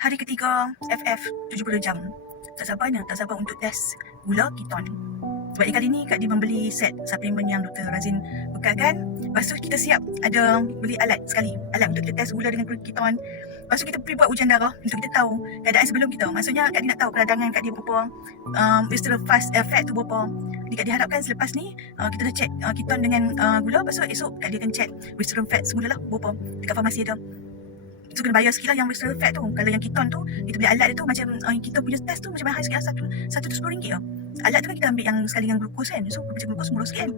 Hari ketiga FF 72 jam. Tak sabar untuk test gula keton. Sebab kali ni Kak Di membeli set suplemen yang Dr. Razin bekalkan. Lepas tu kita siap ada beli alat sekali. Alat untuk kita test gula dengan keton. Lepas tu kita pergi buat ujian darah untuk kita tahu keadaan sebelum kita. Maksudnya Kak Di nak tahu keradangan Kak Di berapa, visceral fat tu berapa. Jadi Kak Di harapkan selepas ni kita dah check keton dengan gula. Lepas tu esok Kak Di akan check visceral fat semula lah berapa dekat farmasi ada. So kena bayar sikit lah yang visceral fat tu. Kalau yang keton tu kita beli alat dia tu macam kita punya test tu macam mahal sikit lah, satu tu RM10 lah. Alat tu kan kita ambil yang sekali dengan glukos kan. So macam glukos murah sikit kan.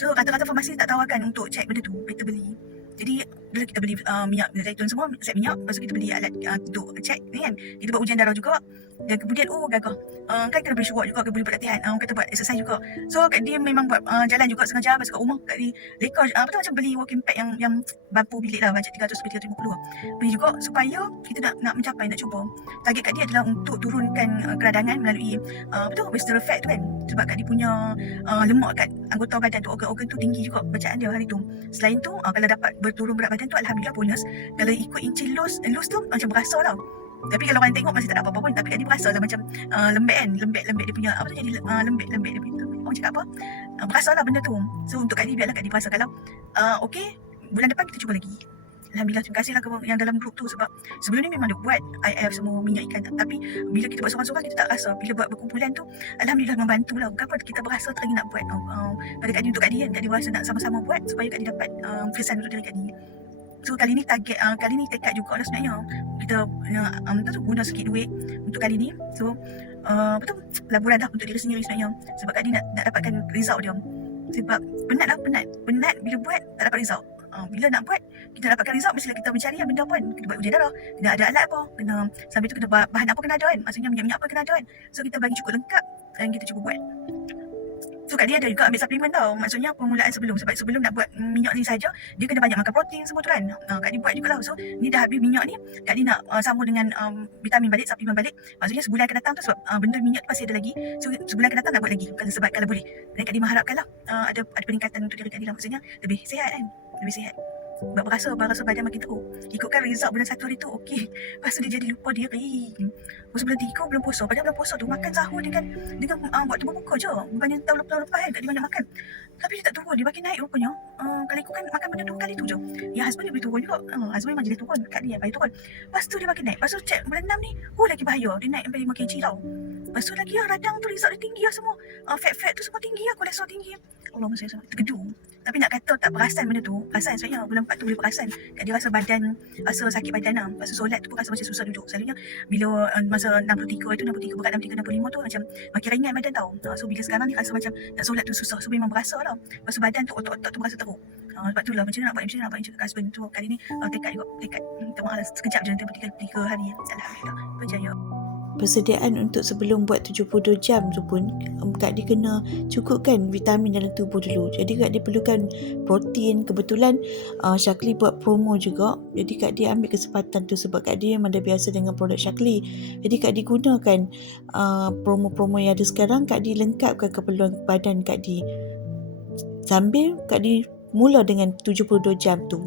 So rata-rata farmasi tak tawarkan untuk check benda tu. Better beli. Jadi bila kita beli minyak zaitun semua, set minyak. Lepas tu kita beli alat untuk check ni kan. Kita buat ujian darah juga. Dan kemudian gagah. Kan kena beli squat juga, kena beli buat latihan. Kata buat exercise juga. So Kak Di memang buat jalan juga setengah jam. Lepas kat rumah Kak Di leka macam beli walking pad yang bampu bilik lah, bajet 300-350 lah. Beli juga supaya kita nak mencapai, nak cuba. Target Kak Di adalah untuk turunkan keradangan melalui visceral fat tu kan. Sebab Kak Di punya lemak kat anggota badan tu, organ-organ tu tinggi juga bacaan dia hari tu. Selain tu kalau dapat berturun berat badan tu alhamdulillah bonus. Kalau ikut inci loss tu macam berasa tau. Tapi kalau orang tengok masih tak ada apa-apa pun. Tapi Kak Di berasa lah macam lembek kan. Lembek dia punya apa tu jadi lembek dia punya. Orang cakap apa? Berasa lah benda tu. So untuk Kak Di biarlah Kak Di berasa. Kalau okey, bulan depan kita cuba lagi. Alhamdulillah, terima kasih lah yang dalam grup tu. Sebab sebelum ni memang dia buat IF semua minyak ikan. Tapi bila kita buat sorang-sorang kita tak rasa. Bila buat berkumpulan tu alhamdulillah membantu lah. Bukan apa kita berasa teringin nak buat pada Kak Di untuk Kak Di kan. Kak Di berasa nak sama-sama buat supaya Kak Di dapat kesan untuk diri Kak Di. So kali ni tekad juga lah sebenarnya. Kita guna sikit duit untuk kali ni. So laburan dah untuk diri sendiri sebenarnya. Sebab Kak Di nak dapatkan result dia. Sebab penat bila buat tak dapat result. Bila nak buat kita dapatkan result, mestilah kita mencari yang benda pun. Kita buat ujian darah, kena ada alat apa, kena sambil tu kena bahan apa kena ada kan. Maksudnya minyak apa kena ada kan. So kita bagi cukup lengkap dan kita cuba buat. So Kak Di ada juga ambil suplemen tau. Maksudnya permulaan sebelum. Sebab sebelum nak buat minyak ni saja dia kena banyak makan protein semua tu kan. Kak Di buat jugalah. So ni dah habis minyak ni, Kak Di nak sambung dengan vitamin balik, suplemen balik. Maksudnya sebulan akan datang tu sebab benda minyak tu pasti ada lagi. So sebulan akan datang nak buat lagi. Sebab kalau boleh. Dan Kak Di mengharapkan lah ada peningkatan untuk diri Kak Di lah. Maksudnya lebih sihat kan. Lebih sihat. Berasa badan makin teruk. Ikutkan result bulan 1 hari tu okey. Lepas tu dia jadi lupa diri. Lepas bulan 3 bulan puasa. Padahal bulan puasa tu makan sahur dengan buat tubuh buka je. Bukannya tahun lepas kan Kak Di banyak makan. Tapi dia tak turun, dia makin naik rupanya. Kalau ikutkan makan benda 2 kali tu je. Ya husband dia boleh turun juga. Husband memang jadi turun. Kak Di yang baik turun. Lepas tu dia makin naik. Lepas tu check bulan 6 ni lagi bahaya. Dia naik sampai 5 kg tau. Lepas tu lagi radang tu result dia tinggi lah semua. Fat tu semua tinggi lah. Kolesterol tinggi. Allah masa saya terkedu. Tapi nak kata tak perasan benda tu, perasan sebenarnya bulan 4 tu boleh perasan. Kak Di rasa badan, rasa sakit badan lah. Lepas tu solat tu pun rasa macam susah duduk. Selalunya bila masa 63 berat 63, 65 tu macam makin ringan badan tau. So bila sekarang ni rasa macam nak solat tu susah. So memang berasa lah. Lepas tu badan tu, otot-otot tu berasa teruk. Sebab tu lah macam mana nak buat macam husband tu kali ni tekad juga. Minta maaf sekejap je, tempoh 3 hari. Alhamdulillah berjaya. Persediaan untuk sebelum buat 72 jam tu pun Kak Di kena cukupkan vitamin dalam tubuh dulu. Jadi Kak Di perlukan protein. Kebetulan Syakli buat promo juga. Jadi Kak Di ambil kesempatan tu sebab Kak Di memang dah biasa dengan produk Syakli. Jadi Kak Di gunakan promo-promo yang ada sekarang. Kak Di lengkapkan keperluan badan Kak Di. Sambil Kak Di mula dengan 72 jam tu.